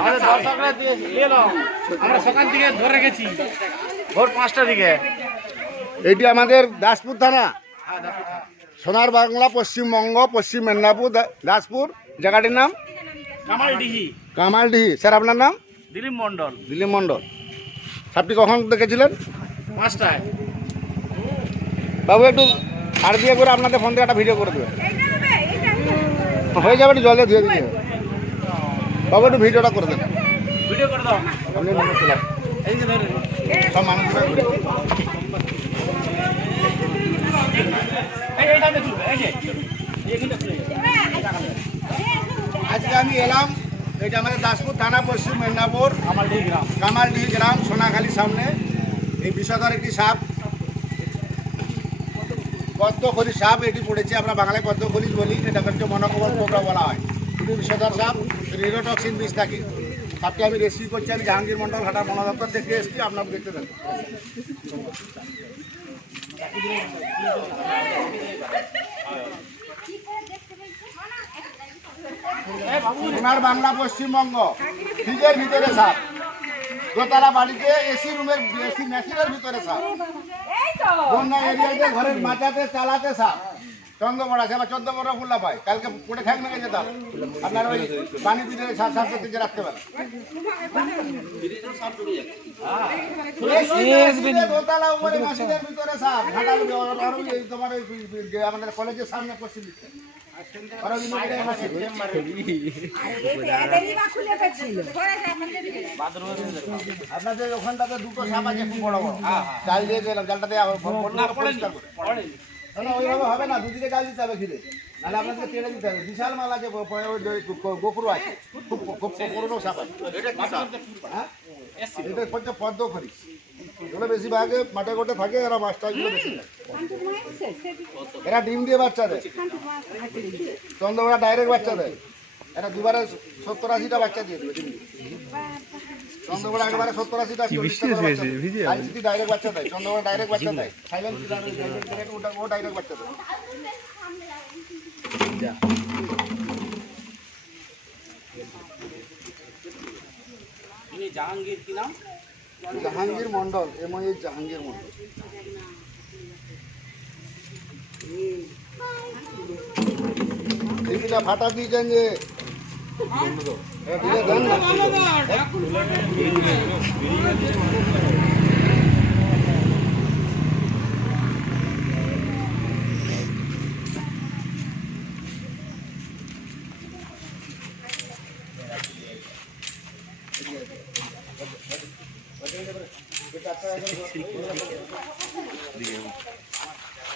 আমাদের দর্শকরা আমরা সকাল থেকে ধরে রেখেছি। ভোর পাঁচটা দিকে। এইটি আমাদের দাসপুর থানা। সোনার বাংলা পশ্চিমবঙ্গ পশ্চিম মেদিনীপুর দাসপুর। জায়গাটির নাম? কামাল ডিহি। কামালডিহি স্যার আপনার নাম? দিলীপ মন্ডল দিলীপ মণ্ডল। সাপটি কখন দেখেছিলেন? পাঁচটায়। বাবু একটু আর দিয়ে করে আপনাদের ফোন থেকে একটা ভিডিও করে দেবেন। হয়ে যাবে একটু জলে ধুয়ে দিতে হবে। বাবু একটু ভিডিওটা করে দেন। ভিডিও করে দাও। আপনি চলে এই যে ধরে সব। আজকে আমি এলাম এটা আমাদের দাসপুর থানা পশ্চিম মেদিনীপুর কামাল গ্রাম। কামালডিহি গ্রাম সোনাখালীর সামনে। এই বিষধর একটি সাপ। পদ্মখলি সাপ এটি পড়েছে আমরা বাংলায় পদ্মখলি বলি এটা হচ্ছে মনোকবল কোবরা বলা হয়। এটি বিষধর সাপ রিরোটক্সিন বিষ থাকে। সাপটি আমি রেসিপি করছি আমি জাহাঙ্গীর মন্ডল হাটার বন দপ্তর থেকে এসেছি আপনার দেখতে দেন সোনার বাংলা পশ্চিমবঙ্গ। ফ্রিজের ভিতরে সাপ দোতলা বাড়িতে এসি রুমের এসি মেশিনের ভিতরে সাপ বন্যা এরিয়াতে ঘরের মাচাতে চালাতে সাপ চন্দ্রপড়া সে আবার চোদ্দ বড় ফুল্লা পায়। কালকে পড়ে খাক নিয়ে যেতাম আপনার ওই পানি দিলে সাপ থেকে রাখতে পারেন দোতলা উপরে মেশিনের ভিতরে সাপ ঘাটাল তোমার ওই আমাদের কলেজের সামনে পশ্চিম। আপনাদের ওখানটাতে দুটো সাপ আছে খুব বড় বড়। জাল দিয়ে গেলাম জালটাতে আবার বলল তো পরিষ্কার করে। না, ওইভাবে হবে না গাছ দিতে হবে দিতে হবে। বিশাল মাল আছে আছে। হ্যাঁ? এগুলো মাঠে থাকে এরা বেশি। এরা ডিম দিয়ে বাচ্চা দেয়। চন্দ্রবেলা ডাইরেক্ট বাচ্চা দেয়। এরা দুবারে সত্তর আশিটা বাচ্চা দিয়ে দেবে একবারে সত্তর আশিটা আইসিটি ডাইরেক্ট বাচ্চা দেয়। ডাইরেক্ট বাচ্চা দেয় সাইলেন্ট ওটা ও ডাইরেক্ট বাচ্চা দেয়। ইনি জাহাঙ্গীর কি নাম? জাহাঙ্গীর মন্ডল এম আই জাহাঙ্গীর মন্ডল ফাটা দিয়েছেন যে হ্যাঁ, দিলে দেন না। তো বেড়াতে নিয়ে যাব কোন মানুষ পাচ্ছে। বুঝছেন? এদিকে যায় না, ওইদিকে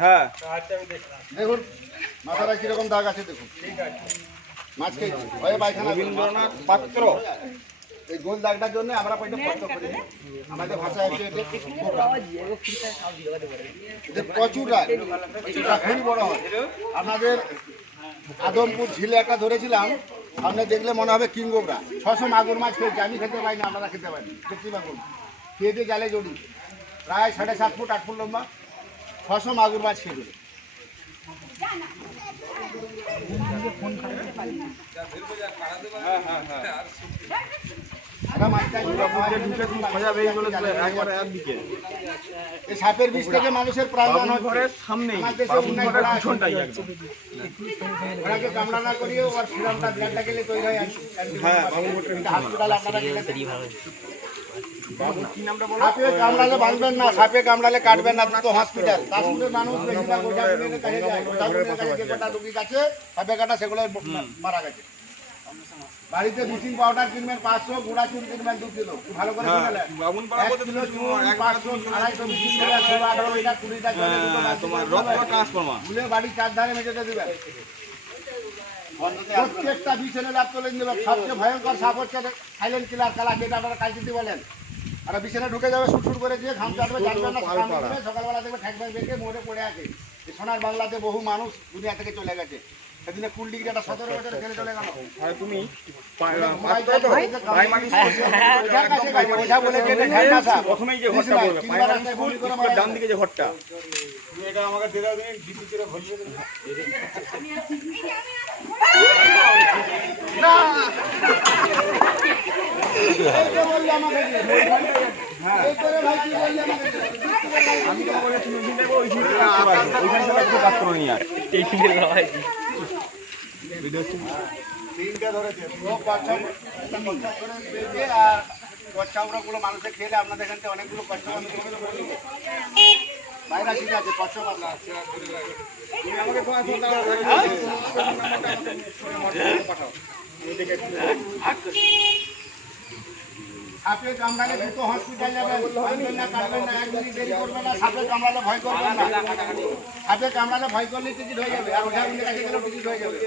হ্যাঁ। দেখুন মাথাটা কীরকম দাগ আছে দেখুন। মাছ পায়খানা রবীন্দ্রনাথ পাত্র। এই গোল দাগটার জন্য আমরা করি। আমাদের ভাষায় হচ্ছে এটা কোবরা। এদের এটা খুবই বড় হয়। আপনাদের আদমপুর ঝিলে একটা ধরেছিলাম। সামনে দেখলে মনে হবে কিংগোবরা ছশো মাগুর মাছ খেয়েছি। আমি খেতে পাই না আপনারা খেতে পারি সত্যি মাগুর খেয়ে দিয়ে জালে জড়ি। প্রায় সাড়ে সাত ফুট আট ফুট লম্বা। ছশো মাগুর মাছ দিল সারা মাছটা এই সাপের বিষ থেকে মানুষের প্রাণ করা আছে। ওনাকে কামড়া না করিয়ে ওর সিরামটা ব্লাডটা গেলে তৈরি হয় হ্যাঁ হাসপাতালে আপনারা গেলে সাপে কামড়ালে বাঁধবেন না সাপে কামড়ালে কাটবেন না তো হসপিটাল কাশ্মীরের মানুষ বেশিরভাগ ওঝা কাছে যায়। ওঝা কাছে যে কটা রুগী কাছে সাপে কাটা সেগুলো মারা গেছে। বাড়িতে ব্লিচিং পাউডার কিনবেন পাঁচশো গুঁড়া চুন কিনবেন দু কিলো। ভালো করে দুটো বালতি গুলে বাড়ির চারধারে মেঝেতে দিবেন। প্রত্যেকটা বিছানে তুলে দেবে সবচেয়ে ভয়ঙ্কর সাপ হচ্ছে সাইলেন্ট কিলার কালা যেটা আপনারা কালচিতি বলেন। আর বিছানে ঢুকে যাবে শুট শুট করে দিয়ে ঘাম চাটবে জানবে না সকালবেলা দেখবে ঠ্যাক ব্যাগ বেঁকে মরে পড়ে আছে। এই সোনার বাংলাতে বহু মানুষ দুনিয়া থেকে চলে গেছে। সেদিনে কুল ডিগ্রি একটা সতেরো বছর ছেলে চলে গেল। তুমি প্রথমেই যে ঘরটা সাপ। প্রথমেই যে ঘরটা। এইটা বললে আমাকে দিয়ে। এই করে ভাই কি বললে আমাকে আমি তো বলে তুমি নেব ওই ওইখান কাজ করে আর এই সিঁড়িতে লাগাই ও কচ্ছা একটা করে বেঁধে আর কচ্ছা গুলো মানুষে খেলে আপনাদের এখান থেকে অনেকগুলো কচ্ছা আমি তোমাকে বলি। বাইরে ঠিক আছে কচ্ছা পাবনা তুমি আমাকে ফোন পাঠাও। সাপে কামড়ালে দুটো হসপিটাল যাবেন না কাটবেন না এক মিনিট দেরি করবেন না সাপে কামড়ালে ভয় করবেন না। সাপে কামড়ালে ভয় করলে টিকিট হয়ে যাবে আর ওঝা কাছে গেলেও টিকিট হয়ে যাবে।